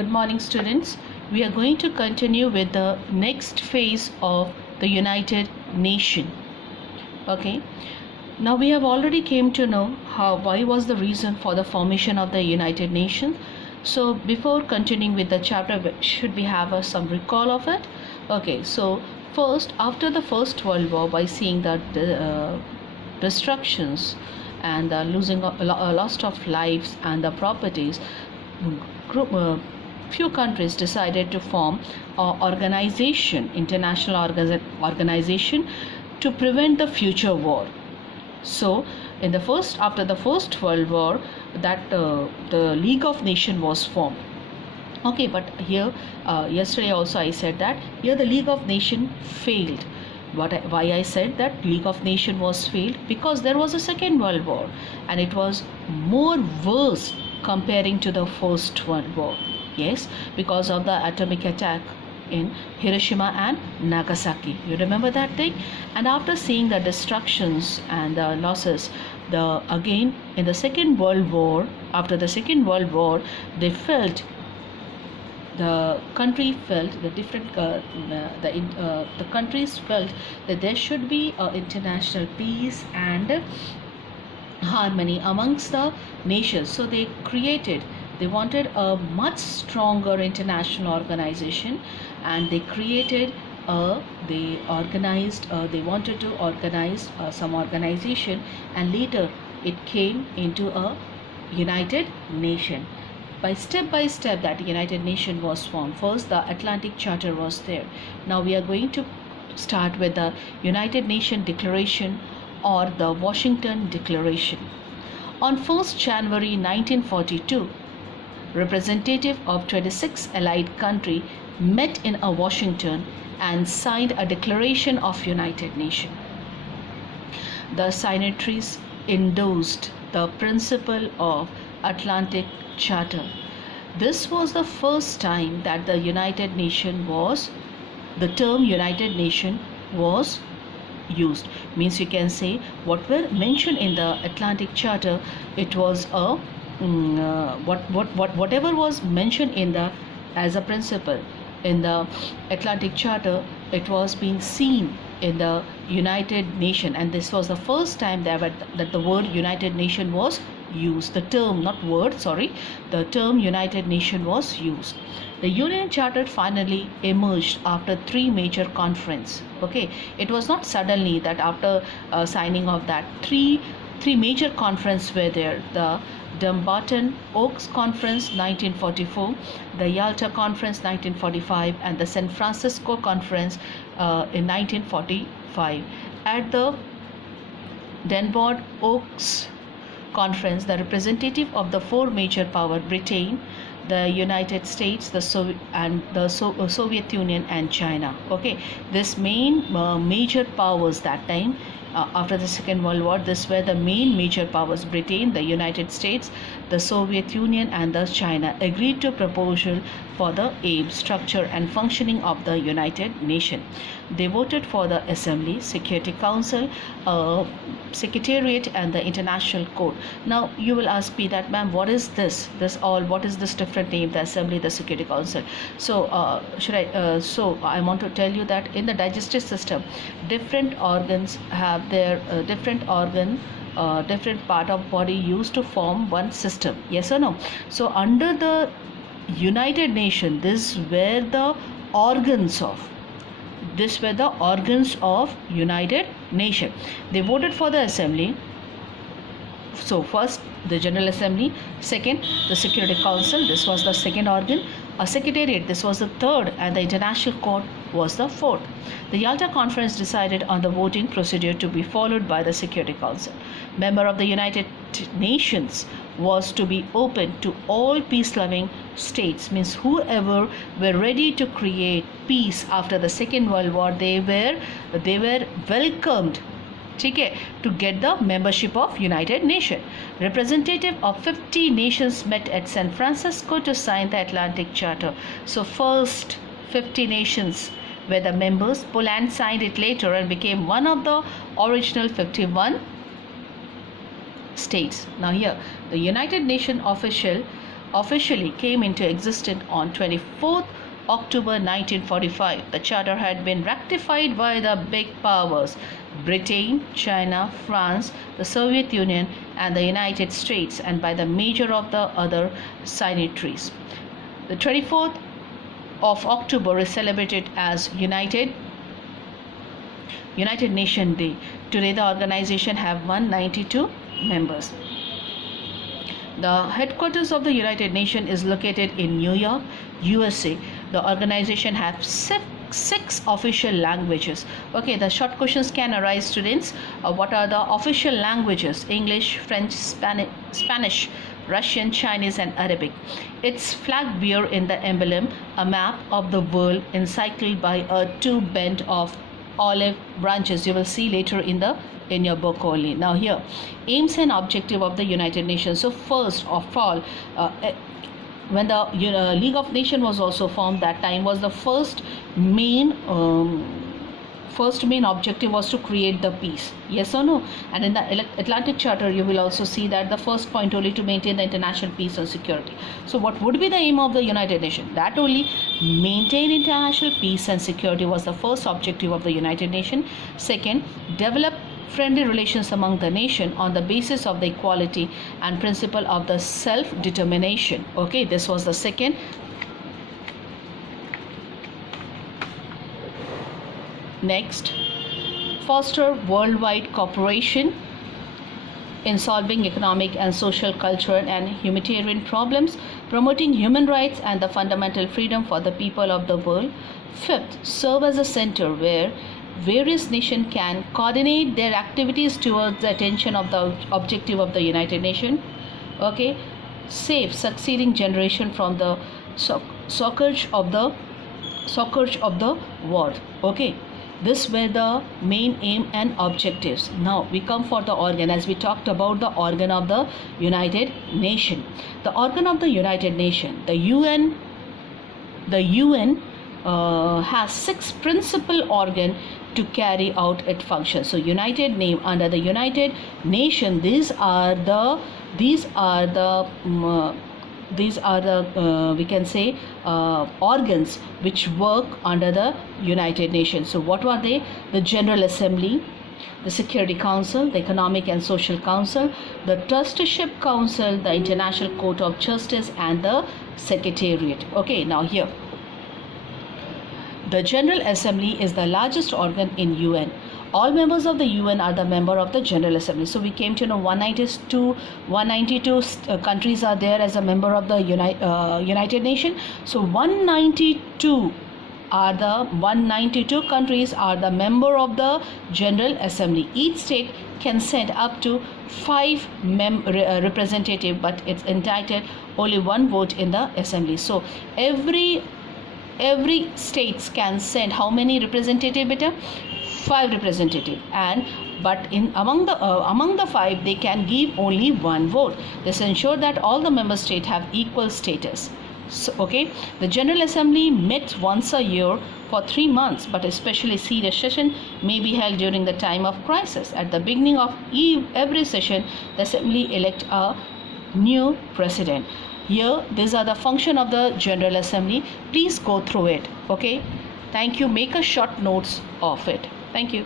Good morning, students. We are going to continue with the next phase of the United Nation. Okay. Now we have already came to know why was the reason for the formation of the United Nations. So before continuing with the chapter, should we have some recall of it? Okay. So first, after the First World War, by seeing that destructions and losing a loss of lives and the properties, few countries decided to form an international organization to prevent the future war. So after the First World War, that the League of Nations was formed. Okay, but here yesterday also I said that here the League of Nations failed. Why I said that League of Nations was failed? Because there was a Second World War and it was more worse comparing to the First World War. Yes, because of the atomic attack in Hiroshima and Nagasaki. You remember that thing? And after seeing the destructions and the losses, again in the Second World War, after the Second World War, the countries felt that there should be international peace and harmony amongst the nations. So they wanted a much stronger international organization, and they wanted to organize some organization, and later it came into a United Nation. By step that United Nation was formed. First the Atlantic Charter was there. Now we are going to start with the United Nations Declaration or the Washington Declaration. On 1st January 1942, representatives of 26 allied countries met in Washington and signed a declaration of United Nations. The signatories endorsed the principle of Atlantic Charter. This was the first time that the term United Nation was used. Means you can say what were mentioned in the Atlantic Charter, it was whatever was mentioned as a principle in the Atlantic Charter, it was being seen in the United Nation, and this was the first time that the word United Nation was used. The term United Nation was used. The UN Charter finally emerged after three major conferences. Okay, it was not suddenly that after signing of that three major conferences were there. The Dumbarton Oaks Conference 1944, the Yalta Conference 1945, and the San Francisco Conference in 1945. At the Dumbarton Oaks Conference, the representative of the four major powers, Britain, the United States, the Soviet Union and China. Okay, this major powers that time, after the Second World War, this were the main major powers: Britain, the United States, the Soviet Union and the China agreed to proposal for the aim, structure and functioning of the United Nations. They voted for the Assembly, Security Council, Secretariat and the International Court. Now you will ask me that, ma'am, what is this? What is this different name, the Assembly, the Security Council? So I want to tell you that in the digestive system, different organs have their different part of body used to form one system. Yes or no? So under the United Nations, these were the organs of United Nations. They voted for the Assembly. So first the General Assembly, second the Security Council, this was the second organ, a Secretariat, this was the third, and the International Court was the fourth. The Yalta Conference decided on the voting procedure to be followed by the Security Council. Member of the United Nations was to be open to all peace-loving states. Means whoever were ready to create peace after the Second World War, they were welcomed to get the membership of United Nations. Representative of 50 nations met at San Francisco to sign the Atlantic Charter. So first 50 nations were the members. Poland signed it later and became one of the original 51 states. Now here the United Nations official officially came into existence on 24th October 1945. The charter had been ratified by the big powers Britain, China, France, the Soviet Union, and the United States, and by the major of the other signatories. The 24th of October is celebrated as United Nation Day. Today the organization have 192 members. The headquarters of the United Nations is located in New York, USA. The organization has six official languages. Okay, the short questions can arise, students. What are the official languages? English, French, Spanish, Russian, Chinese, and Arabic. Its flag bear in the emblem a map of the world encircled by two bent of olive branches. You will see later in your book only. Now here, aims and objective of the United Nations. So first of all, when the League of Nations was also formed, that time was the first main objective was to create the peace. Yes or no? And in the Atlantic Charter, you will also see that the first point only to maintain the international peace and security. So what would be the aim of the United Nations? That only maintain international peace and security was the first objective of the United Nations. Second, develop friendly relations among the nation on the basis of the equality and principle of the self-determination. Okay, this was the second. Next, foster worldwide cooperation in solving economic and social, cultural, and humanitarian problems, promoting human rights and the fundamental freedom for the people of the world. Fifth, serve as a center where various nations can coordinate their activities towards the attention of the objective of the United Nations. Okay, save succeeding generation from the scourge of the war. Okay, this were the main aim and objectives. Now we come for the organ, as we talked about the organ of the United Nations. The organ of the United Nations, the UN has six principal organs to carry out its function. So under the United Nations, these are the we can say organs which work under the United Nations. So what were they? The General Assembly, the Security Council, the Economic and Social Council, the Trusteeship Council, the International Court of Justice, and the Secretariat. Okay, now here, the General Assembly is the largest organ in UN. All members of the UN are the member of the General Assembly. So we came to know 192 countries are there as a member of the United Nations. So 192 countries are the member of the General Assembly. Each state can send up to 5 representatives, but it's entitled only one vote in the assembly. So every states can send how many representatives, beta? 5 representatives, but among the 5 they can give only one vote. This ensures that all the member states have equal status. So, okay, the General Assembly met once a year for 3 months, but especially serious session may be held during the time of crisis. At the beginning of every session, the Assembly elect a new president. Here, these are the function of the General Assembly. Please go through it. Okay, thank you. Make a short notes of it. Thank you.